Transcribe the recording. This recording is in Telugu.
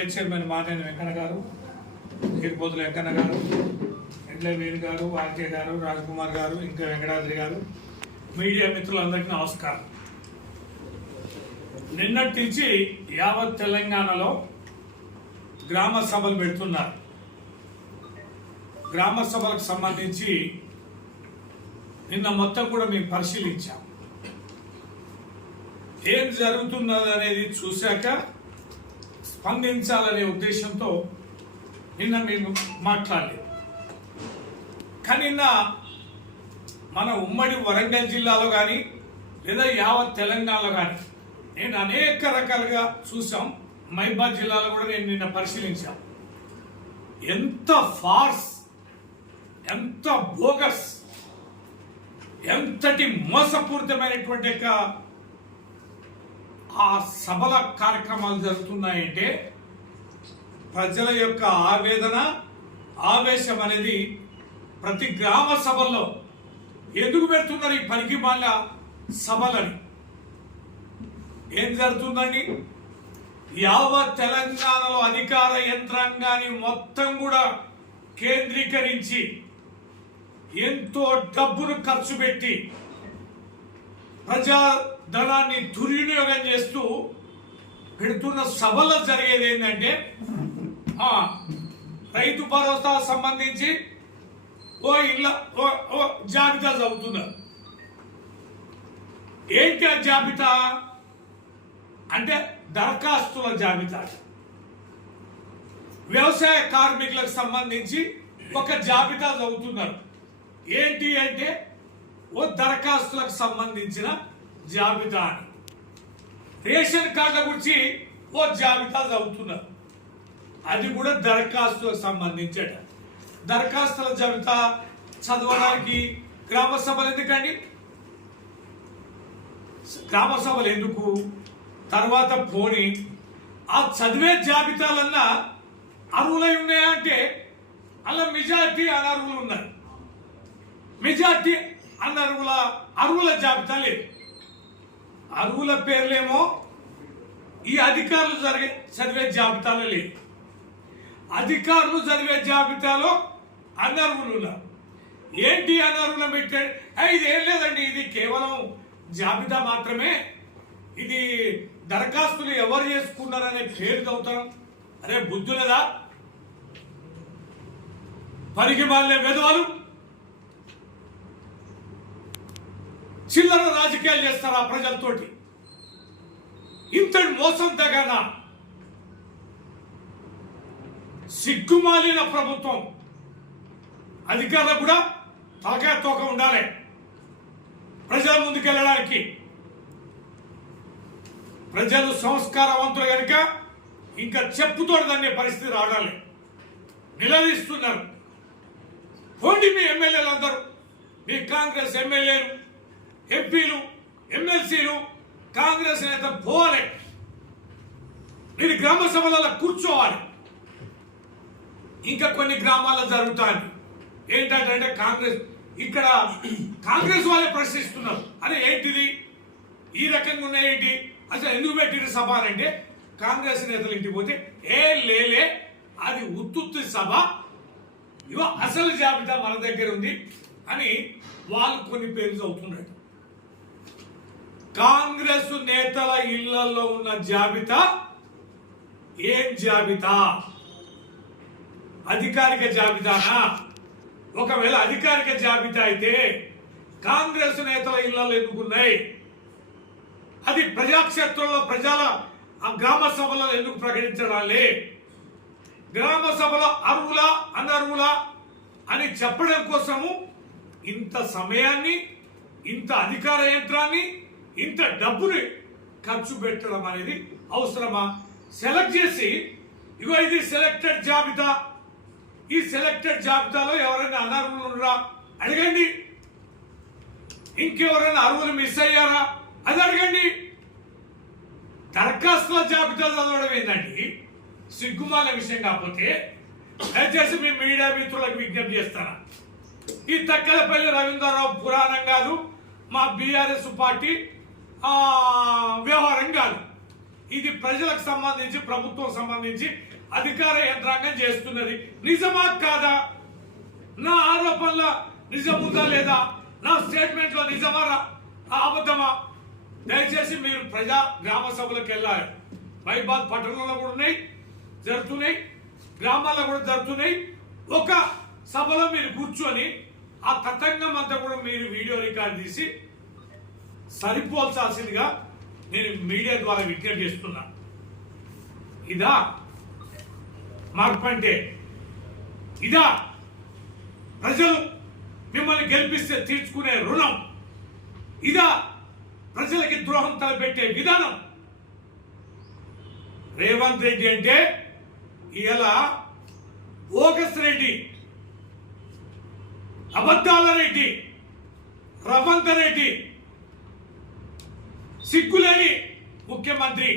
వైస్ చైర్మన్ మాదేని వెంకన్న గారు తిరుపతుల వెంకన్న గారు ఎండ్ల వేణు గారు ఆర్కే గారు రాజ్కుమార్ గారు ఇంకా వెంకటాద్రి గారు మీడియా మిత్రులందరికీ నమస్కారం. నిన్నటి నుంచి యావత్ తెలంగాణలో గ్రామ సభలు పెడుతున్నారు. గ్రామ సభలకు సంబంధించి నిన్న మొత్తం కూడా మేము పరిశీలించాం. ఏం జరుగుతున్నది అనేది చూశాక స్పందించాలనే ఉద్దేశంతో నిన్న మేము మాట్లాడలేదు. కానీ నిన్న మన ఉమ్మడి వరంగల్ జిల్లాలో కానీ లేదా యావత్ తెలంగాణలో కానీ నేను అనేక రకాలుగా చూసాం మహిబాద్ జిల్లాలో కూడా నేను నిన్న పరిశీలించాం. ఎంత ఫార్స్ ఎంత బోగస్ ఎంతటి మోసపూరితమైనటువంటి యొక్క ఆ సభల కార్యక్రమాలు జరుగుతున్నాయంటే ప్రజల యొక్క ఆవేదన ఆవేశం అనేది ప్రతి గ్రామ సభల్లో ఎందుకు పెడుతున్నారు ఈ పనికి మాల సభలని? ఏం జరుగుతుందండి? యావత్ తెలంగాణలో అధికార యంత్రాంగాన్ని మొత్తం కూడా కేంద్రీకరించి ఎంతో డబ్బును ఖర్చు పెట్టి ప్రజాధనాన్ని దుర్వినియోగం చేస్తూ పెడుతున్న సభలో జరిగేది ఏంటంటే ఆ, రైతు భరోసా సంబంధించి ఓ ఇళ్ళ ఓ ఓ జాబితా చదువుతున్నారు. ఏంటి ఆ జాబితా? అంటే దరఖాస్తుల జాబితా. వ్యవసాయ కార్మికులకు సంబంధించి ఒక జాబితా చదువుతున్నారు. ఏంటి అంటే ఓ దరఖాస్తులకు సంబంధించిన జాబితా అని రేషన్ కార్డుల గురించి ఓ జాబితా చదువుతున్నారు. అది కూడా దరఖాస్తులకు సంబంధించట. దరఖాస్తుల జాబితా చదవడానికి గ్రామ సభలు ఎందుకండి? గ్రామ సభలు ఎందుకు? తర్వాత పోని ఆ చదివే జాబితాలన్నా అర్హులై ఉన్నాయా అంటే అలా మెజార్టీ అనర్హులు ఉన్నారు. మెజార్టీ అనర్హుల అర్హుల జాబితా లేదు. అర్హుల పేర్లేమో ఈ అధికారులు జరిగే చదివే జాబితాలో లేదు అధికారులు చదివే జాబితాలో అనర్హులు ఉన్నారు. ఏంటి అనర్హులు పెట్టాడు ఇదేం ఇది ఏం లేదండి ఇది కేవలం జాబితా మాత్రమే. ఇది దరఖాస్తులు ఎవరు చేసుకున్నారనే పేరు చదువుతాం అరే బుద్ధులదా? లేదా పనికి మాలే చిల్లర రాజకీయాలు చేస్తారు ఆ ప్రజలతోటి. ఇంతటి మోసం తగన సిగ్గుమాలిన ప్రభుత్వం అధికారులు కూడా తలకాయ తోక ఉండాలి. ప్రజల ముందుకెళ్ళడానికి. ప్రజలు సంస్కారవంతులు కనుక ఇంకా చెప్పుతోడు దాన్ని పరిస్థితి రావడాలి. నిలదీస్తున్నారు. పోండి మీ ఎమ్మెల్యేలు అందరూ మీ కాంగ్రెస్ ఎమ్మెల్యేలు. ఎంపీలు ఎమ్మెల్సీలు కాంగ్రెస్ నేత పోవాలి. మీరు గ్రామ సభలలో కూర్చోవాలి. ఇంకా కొన్ని గ్రామాల్లో జరుగుతాయి. ఏంటంటే కాంగ్రెస్ ఇక్కడ కాంగ్రెస్ వాళ్ళే ప్రశ్నిస్తున్నారు. అరే ఏంటిది? ఈ రకంగా ఉన్నాయేంటి అసలు ఎందుకు పెట్టిన సభ అని అంటే కాంగ్రెస్ నేతలు ఇంటికి పోతే ఏ లేలే అది ఉత్తుత్తి సభ. ఇవో అసలు జాబితా మన దగ్గర ఉంది అని వాళ్ళు కొన్ని పేర్లు చదువుతున్నాడు కాంగ్రెస్ నేతల ఇళ్ళలో ఉన్న జాబితా? ఏం జాబితా? అధికారిక జాబితానా? ఒకవేళ అధికారిక జాబితా అయితే కాంగ్రెస్ నేతల ఇళ్ళలో ఎందుకున్నాయి? అది ప్రజాక్షేత్రంలో ప్రజల ఆ గ్రామ సభలో ఎందుకు ప్రకటించడాలే? గ్రామ సభలో అర్హులా అనర్హుల అని చెప్పడం కోసము ఇంత సమయాన్ని ఇంత అధికార యంత్రాన్ని ఇంత డబ్బుని ఖర్చు పెట్టడం అనేది అవసరమా? సెలెక్ట్ చేసి ఇగో ఇది సెలెక్టెడ్ జాబితా. ఈ సెలెక్టెడ్ జాబితాలో ఎవరైనా అనర్హులు ఉన్నారా? అడగండి. ఇంకెవరైనా అర్హులు మిస్ అయ్యారా? అది అడగండి. దరఖాస్తుల జాబితా చదవడం ఏంటండి సిగ్గుమాల విషయం కాకపోతే దయచేసి మీ మీడియా మిత్రులకు విజ్ఞప్తి చేస్తారా? ఈ తక్కలపల్లి రవీంద్రరావు పురాణం కాదు మా బీఆర్ఎస్ పార్టీ వ్యవహారం కాదు. ఇది ప్రజలకు సంబంధించి ప్రభుత్వం సంబంధించి అధికార యంత్రాంగం చేస్తున్నది. నిజమా కాదా? నా ఆరోపణల నిజముందా లేదా? నా స్టేట్మెంట్లో నిజమా అబద్ధమా? దయచేసి మీరు ప్రజా గ్రామ సభలకు వెళ్ళాలి. మైబాద్ పట్టణంలో కూడా ఉన్నాయి జరుగుతున్నాయి. గ్రామాల్లో కూడా జరుగుతున్నాయి. ఒక సభలో మీరు కూర్చొని ఆ తతంగం అంతా కూడా మీరు వీడియో రికార్డ్ తీసి సరిపోల్చాల్సిందిగా నేను మీడియా ద్వారా విజ్ఞప్తి చేస్తున్నా. ఇదా మార్పు అంటే? ఇదా ప్రజలు మిమ్మల్ని గెలిపిస్తే తీర్చుకునే రుణం? ఇదా ప్రజలకి ద్రోహం తలపెట్టే విధానం? రేవంత్ రెడ్డి అంటే ఇలా ఓగస్ రెడ్డి అబద్ధాల రెడ్డి రవంత రెడ్డి సిగ్గులేని ముఖ్యమంత్రి